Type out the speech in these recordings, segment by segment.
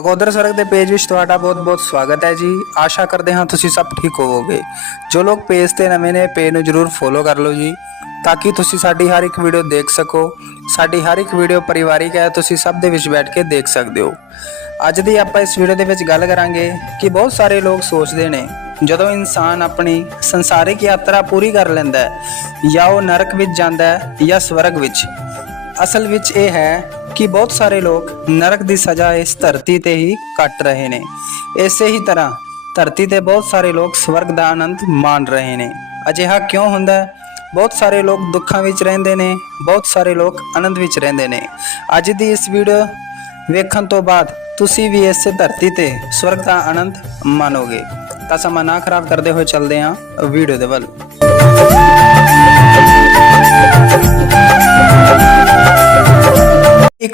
ਨਕੋਦਰ ਸੜਕ ਦੇ ਪੇਜ ਵਿੱਚ ਤੁਹਾਡਾ ਬਹੁਤ-ਬਹੁਤ ਸਵਾਗਤ ਹੈ ਜੀ। ਆਸ਼ਾ ਕਰਦੇ ਹਾਂ ਤੁਸੀਂ ਸਭ ਠੀਕ ਹੋਵੋਗੇ। ਜੋ ਲੋਕ ਪੇਜ ਤੇ ਨਵੇਂ ਨੇ, ਪੇਜ ਨੂੰ ਜਰੂਰ ਫੋਲੋ ਕਰ ਲਓ ਜੀ, ਤਾਂ ਕਿ ਤੁਸੀਂ ਸਾਡੀ ਹਰ ਇੱਕ ਵੀਡੀਓ ਦੇਖ ਸਕੋ। ਸਾਡੀ ਹਰ ਇੱਕ ਵੀਡੀਓ ਪਰਿਵਾਰਿਕ ਹੈ, ਤੁਸੀਂ ਸਭ ਦੇ ਵਿੱਚ ਬੈਠ ਕੇ ਦੇਖ ਸਕਦੇ ਹੋ। ਅੱਜ ਦੀ ਆਪਾਂ ਇਸ ਵੀਡੀਓ ਦੇ ਵਿੱਚ ਗੱਲ ਕਰਾਂਗੇ ਕਿ ਬਹੁਤ ਸਾਰੇ ਲੋਕ ਸੋਚਦੇ ਨੇ, ਜਦੋਂ ਇਨਸਾਨ ਆਪਣੀ ਸੰਸਾਰਿਕ ਯਾਤਰਾ ਪੂਰੀ ਕਰ ਲੈਂਦਾ ਹੈ, ਜਾਂ ਉਹ ਨਰਕ ਵਿੱਚ ਜਾਂਦਾ ਹੈ ਜਾਂ ਸਵਰਗ ਵਿੱਚ। ਅਸਲ ਵਿੱਚ ਇਹ ਹੈ ਕਿ ਬਹੁਤ ਸਾਰੇ ਲੋਕ ਨਰਕ ਦੀ ਸਜ਼ਾ ਇਸ ਧਰਤੀ ਤੇ ਹੀ ਕੱਟ ਰਹੇ ਨੇ। ਇਸੇ ਹੀ ਤਰ੍ਹਾਂ ਧਰਤੀ ਤੇ ਬਹੁਤ ਸਾਰੇ ਲੋਕ ਸਵਰਗ ਦਾ ਆਨੰਦ ਮਾਣ ਰਹੇ ਨੇ। ਅਜਿਹਾ ਕਿਉਂ ਹੁੰਦਾ? ਹੈ ਬਹੁਤ ਸਾਰੇ ਲੋਕ ਦੁੱਖਾਂ ਵਿੱਚ ਰਹਿੰਦੇ ਨੇ, ਬਹੁਤ ਸਾਰੇ ਲੋਕ ਆਨੰਦ ਵਿੱਚ ਰਹਿੰਦੇ ਨੇ। ਅੱਜ ਦੀ ਇਸ ਵੀਡੀਓ ਵੇਖਣ ਤੋਂ ਬਾਅਦ ਤੁਸੀਂ ਵੀ ਇਸੇ ਧਰਤੀ ਤੇ ਸਵਰਗ ਦਾ ਆਨੰਦ ਮਾਣੋਗੇ। ਤਾਂ ਸਮਾਂ ਨਾ ਖਰਾਬ ਕਰਦੇ ਹੋਏ ਚੱਲਦੇ ਹਾਂ ਵੀਡੀਓ ਦੇ ਵੱਲ।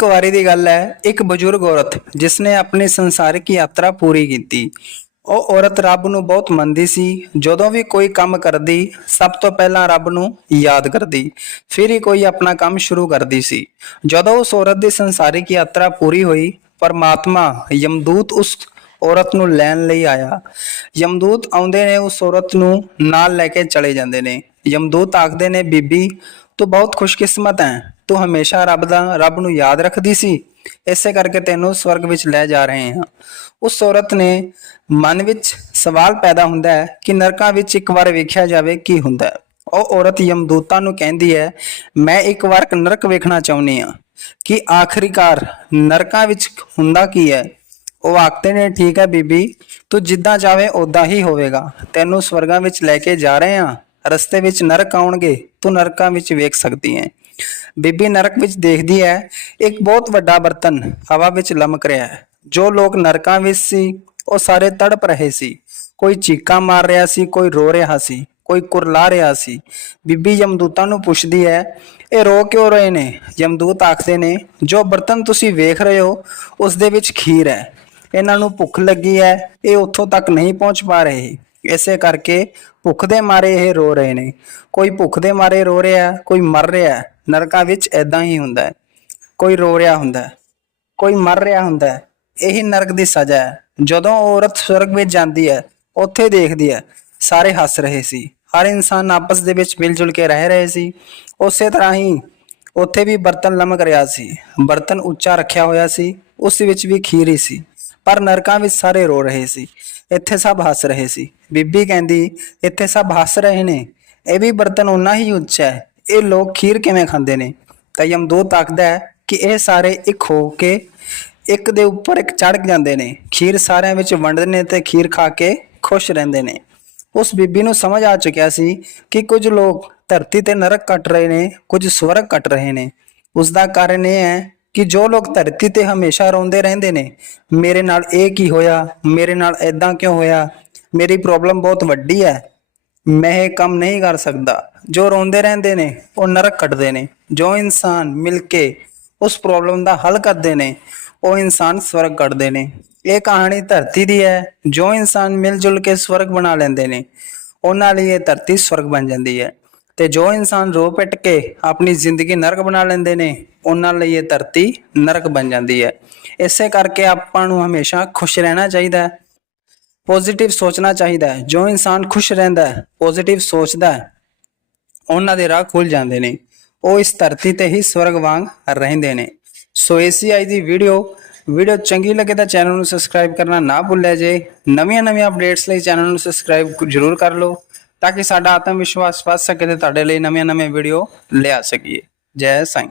ਇੱਕ ਵਾਰੀ ਦੀ ਗੱਲ ਹੈ, ਇੱਕ ਬਜ਼ੁਰਗ ਔਰਤ ਜਿਸ ਨੇ ਆਪਣੀ ਸੰਸਾਰਿਕ ਯਾਤਰਾ ਪੂਰੀ ਕੀਤੀ, ਉਹ ਔਰਤ ਰੱਬ ਨੂੰ ਬਹੁਤ ਮੰਨਦੀ ਸੀ, ਜਦੋਂ ਵੀ ਕੋਈ ਕੰਮ ਕਰਦੀ, ਸਭ ਤੋਂ ਪਹਿਲਾਂ ਰੱਬ ਨੂੰ ਯਾਦ ਕਰਦੀ, ਫਿਰ ਹੀ ਕੋਈ ਆਪਣਾ ਕੰਮ ਸ਼ੁਰੂ ਕਰਦੀ ਸੀ। ਜਦੋਂ ਉਸ ਔਰਤ ਦੀ ਸੰਸਾਰਿਕ ਯਾਤਰਾ ਪੂਰੀ ਹੋਈ, ਪਰਮਾਤਮਾ ਯਮਦੂਤ ਉਸ ਔਰਤ ਨੂੰ ਲੈਣ ਲਈ ਆਇਆ। ਯਮਦੂਤ ਆਉਂਦੇ ਨੇ, ਉਸ ਔਰਤ ਨੂੰ ਨਾਲ ਲੈ ਕੇ ਚਲੇ ਜਾਂਦੇ ਨੇ। ਯਮਦੂਤ ਆਖਦੇ ਨੇ, ਬੀਬੀ, ਤੂੰ ਬਹੁਤ ਖੁਸ਼ਕਿਸਮਤ ਹੈ। ਤੂੰ ਹਮੇਸ਼ਾ ਰੱਬ ਦਾ, ਰੱਬ ਨੂੰ ਯਾਦ ਰੱਖਦੀ ਸੀ। ਇਸੇ ਕਰਕੇ ਤੈਨੂੰ ਸਵਰਗ ਵਿੱਚ ਲੈ ਜਾ ਰਹੇ ਹਾਂ। ਉਸ ਔਰਤ ਨੇ ਮਨ ਵਿੱਚ ਸਵਾਲ ਪੈਦਾ ਹੁੰਦਾ ਹੈ ਕਿ ਨਰਕਾਂ ਵਿੱਚ ਇੱਕ ਵਾਰ ਵੇਖਿਆ ਜਾਵੇ ਕੀ ਹੁੰਦਾ ਹੈ। ਉਹ ਔਰਤ ਯਮਦੂਤਾਂ ਨੂੰ ਕਹਿੰਦੀ ਹੈ, ਮੈਂ ਇੱਕ ਵਾਰ ਨਰਕ ਵੇਖਣਾ ਚਾਹੁੰਦੀ ਹਾਂ ਕਿ ਆਖਰੀਕਾਰ ਨਰਕਾਂ ਵਿੱਚ ਹੁੰਦਾ ਕੀ ਹੈ? ਉਹ ਆਖਦੇ ਨੇ, ਠੀਕ ਹੈ ਬੀਬੀ, ਤੂੰ ਜਿੱਦਾਂ ਚਾਵੇਂ ਉਦਾਂ ਹੀ ਹੋਵੇਗਾ। ਤੈਨੂੰ ਸਵਰਗਾਂ ਵਿੱਚ ਲੈ ਕੇ ਜਾ ਰਹੇ ਹਾਂ। ਰਸਤੇ ਵਿੱਚ ਨਰਕ ਆਉਣਗੇ। ਤੂੰ ਨਰਕਾਂ ਵਿੱਚ ਵੇਖ ਸਕਦੀ ਹੈ। ਬੀਬੀ ਨਰਕ ਵਿੱਚ ਦੇਖਦੀ ਹੈ, ਇੱਕ ਬਹੁਤ ਵੱਡਾ ਬਰਤਨ ਹਵਾ ਵਿੱਚ ਲਮਕ ਰਿਹਾ ਹੈ। ਜੋ ਲੋਕ ਨਰਕਾਂ ਵਿੱਚ ਸੀ, ਉਹ ਸਾਰੇ ਤੜਪ ਰਹੇ ਸੀ। ਕੋਈ ਚੀਕਾਂ ਮਾਰ ਰਿਹਾ ਸੀ, ਕੋਈ ਰੋ ਰਿਹਾ ਸੀ, ਕੋਈ ਕੁਰਲਾ ਰਿਹਾ ਸੀ। ਬੀਬੀ ਯਮਦੂਤਾਂ ਨੂੰ ਪੁੱਛਦੀ ਹੈ, ਇਹ ਰੋ ਕਿਉਂ ਰਹੇ ਨੇ? ਯਮਦੂਤ ਆਖਦੇ ਨੇ, ਜੋ ਬਰਤਨ ਤੁਸੀਂ ਵੇਖ ਰਹੇ ਹੋ, ਉਸ ਦੇ ਵਿੱਚ ਖੀਰ ਹੈ। ਇਹਨਾਂ ਨੂੰ ਭੁੱਖ ਲੱਗੀ ਹੈ, ਇਹ ਉੱਥੋਂ ਤੱਕ ਨਹੀਂ ਪਹੁੰਚ ਪਾ ਰਹੇ। ਇਸੇ ਕਰਕੇ ਭੁੱਖ ਦੇ ਮਾਰੇ ਇਹ ਰੋ ਰਹੇ ਨੇ। ਕੋਈ ਭੁੱਖ ਦੇ ਮਾਰੇ ਰੋ ਰਿਹਾ, ਕੋਈ ਮਰ ਰਿਹਾ ਨਰਕਾਂ ਵਿੱਚ ਐਦਾਂ ਹੀ ਹੁੰਦਾ ਹੈ। ਕੋਈ ਰੋ ਰਿਹਾ ਹੁੰਦਾ ਹੈ, ਕੋਈ ਮਰ ਰਿਹਾ ਹੁੰਦਾ ਹੈ, ਇਹੀ ਨਰਕ ਦੀ ਸਜ਼ਾ ਹੈ। ਜਦੋਂ ਔਰਤ ਸਵਰਗ ਵਿੱਚ ਜਾਂਦੀ ਹੈ, ਉੱਥੇ ਦੇਖਦੀ ਹੈ, ਸਾਰੇ ਹੱਸ ਰਹੇ ਸੀ। ਹਰ ਇਨਸਾਨ ਆਪਸ ਦੇ ਵਿੱਚ ਮਿਲ ਜੁਲ ਕੇ ਰਹਿ ਰਹੇ ਸੀ। ਉਸੇ ਤਰ੍ਹਾਂ ਹੀ ਉੱਥੇ ਵੀ ਬਰਤਨ ਲਮਕ ਰਿਹਾ ਸੀ। ਬਰਤਨ ਉੱਚਾ ਰੱਖਿਆ ਹੋਇਆ ਸੀ, ਉਸ ਵਿੱਚ ਵੀ ਖੀਰ ਹੀ ਸੀ। ਪਰ ਨਰਕਾਂ ਵਿੱਚ ਸਾਰੇ ਰੋ ਰਹੇ ਸੀ। ਇੱਥੇ ਸਭ ਹੱਸ ਰਹੇ ਸੀ। ਬੀਬੀ ਕਹਿੰਦੀ, ਇੱਥੇ ਸਭ ਹੱਸ ਰਹੇ ਨੇ। ਇਹ ਵੀ ਬਰਤਨ ਉਨਾ ਹੀ ਉੱਚਾ ਹੈ ਇਹ ਲੋਕ ਖੀਰ ਕਿਵੇਂ ਖਾਂਦੇ ਨੇ? ਤਾਂ ਯਮਦੂਤ ਆਖਦਾ ਹੈ ਕਿ ਇਹ ਸਾਰੇ ਇੱਕ ਹੋ ਕੇ ਇੱਕ ਦੇ ਉੱਪਰ ਇੱਕ ਚੜ ਜਾਂਦੇ ਨੇ। ਖੀਰ ਸਾਰਿਆਂ ਵਿੱਚ ਵੰਡਦੇ ਨੇ ਤੇ ਖੀਰ ਖਾ ਕੇ ਖੁਸ਼ ਰਹਿੰਦੇ ਨੇ। ਉਸ ਬੀਬੀ ਨੂੰ ਸਮਝ ਆ ਚੁੱਕਿਆ ਸੀ ਕਿ ਕੁਝ ਲੋਕ ਧਰਤੀ ਤੇ ਨਰਕ ਕੱਟ ਰਹੇ ਨੇ, ਕੁਝ ਸਵਰਗ ਕੱਟ ਰਹੇ ਨੇ। ਉਸ ਦਾ ਕਾਰਨ ਇਹ ਹੈ ਕਿ ਜੋ ਲੋਕ ਧਰਤੀ ਤੇ ਹਮੇਸ਼ਾ ਰੋਂਦੇ ਰਹਿੰਦੇ ਨੇ, ਮੇਰੇ ਨਾਲ ਇਹ ਕੀ ਹੋਇਆ, ਮੇਰੇ ਨਾਲ ਐਦਾਂ ਕਿਉਂ ਹੋਇਆ? ਮੇਰੀ ਪ੍ਰੋਬਲਮ ਬਹੁਤ ਵੱਡੀ ਹੈ। ਮੈਂ ਇਹ ਕੰਮ ਨਹੀਂ ਕਰ ਸਕਦਾ। ਜੋ ਰੋਂਦੇ ਰਹਿੰਦੇ ਨੇ, ਉਹ ਨਰਕ ਕੱਟਦੇ ਨੇ। ਜੋ ਇਨਸਾਨ ਮਿਲ ਕੇ ਉਸ ਪ੍ਰੋਬਲਮ ਦਾ ਹੱਲ ਕਰਦੇ ਨੇ, ਉਹ ਇਨਸਾਨ ਸਵਰਗ ਕੱਟਦੇ ਨੇ। ਇਹ ਕਹਾਣੀ ਧਰਤੀ ਦੀ ਹੈ। ਜੋ ਇਨਸਾਨ ਮਿਲ ਜੁਲ ਕੇ ਸਵਰਗ ਬਣਾ ਲੈਂਦੇ ਨੇ, ਉਹਨਾਂ ਲਈ ਇਹ ਧਰਤੀ ਸਵਰਗ ਬਣ ਜਾਂਦੀ ਹੈ। ਤੇ ਜੋ ਇਨਸਾਨ ਰੋ ਪਿੱਟ ਕੇ ਆਪਣੀ ਜ਼ਿੰਦਗੀ ਨਰਕ ਬਣਾ ਲੈਂਦੇ ਨੇ, ਉਹਨਾਂ ਲਈ ਇਹ ਧਰਤੀ ਨਰਕ ਬਣ ਜਾਂਦੀ ਹੈ। ਇਸੇ ਕਰਕੇ ਆਪਾਂ ਨੂੰ ਹਮੇਸ਼ਾ ਖੁਸ਼ ਰਹਿਣਾ ਚਾਹੀਦਾ ਹੈ। ਪੋਜ਼ਿਟਿਵ ਸੋਚਣਾ ਚਾਹੀਦਾ ਹੈ। ਜੋ ਇਨਸਾਨ ਖੁਸ਼ ਰਹਿੰਦਾ ਹੈ ਪੋਜ਼ਿਟਿਵ ਸੋਚਦਾ ਹੈ, ਉਹਨਾਂ ਦੇ ਰਾਹ ਖੁੱਲ ਜਾਂਦੇ ਨੇ। ਉਹ ਇਸ ਧਰਤੀ ਤੇ ਹੀ ਸਵਰਗ ਵਾਂਗ ਰਹਿੰਦੇ ਨੇ। ਸੋ ਇਸੀ ਅੱਜ ਦੀ ਵੀਡੀਓ ਵੀਡੀਓ ਚੰਗੀ ਲੱਗੇ ਤਾਂ ਚੈਨਲ ਨੂੰ ਸਬਸਕ੍ਰਾਈਬ ਕਰਨਾ ਨਾ ਭੁੱਲਿਆ ਜੇ। ਨਵੀਆਂ ਨਵੀਆਂ ਅਪਡੇਟਸ ਲਈ ਚੈਨਲ ਨੂੰ ਸਬਸਕ੍ਰਾਈਬ ਜ਼ਰੂਰ ਕਰ ਲਓ, ਤਾਂ ਕਿ ਸਾਡਾ ਆਤਮ ਵਿਸ਼ਵਾਸ ਵੱਧ ਸਕੇ ਤੇ ਤੁਹਾਡੇ ਲਈ ਨਵੀਆਂ ਨਵੀਆਂ ਵੀਡੀਓ ਲਿਆ ਸਕੀਏ। ਜੈ ਸਾਈਂ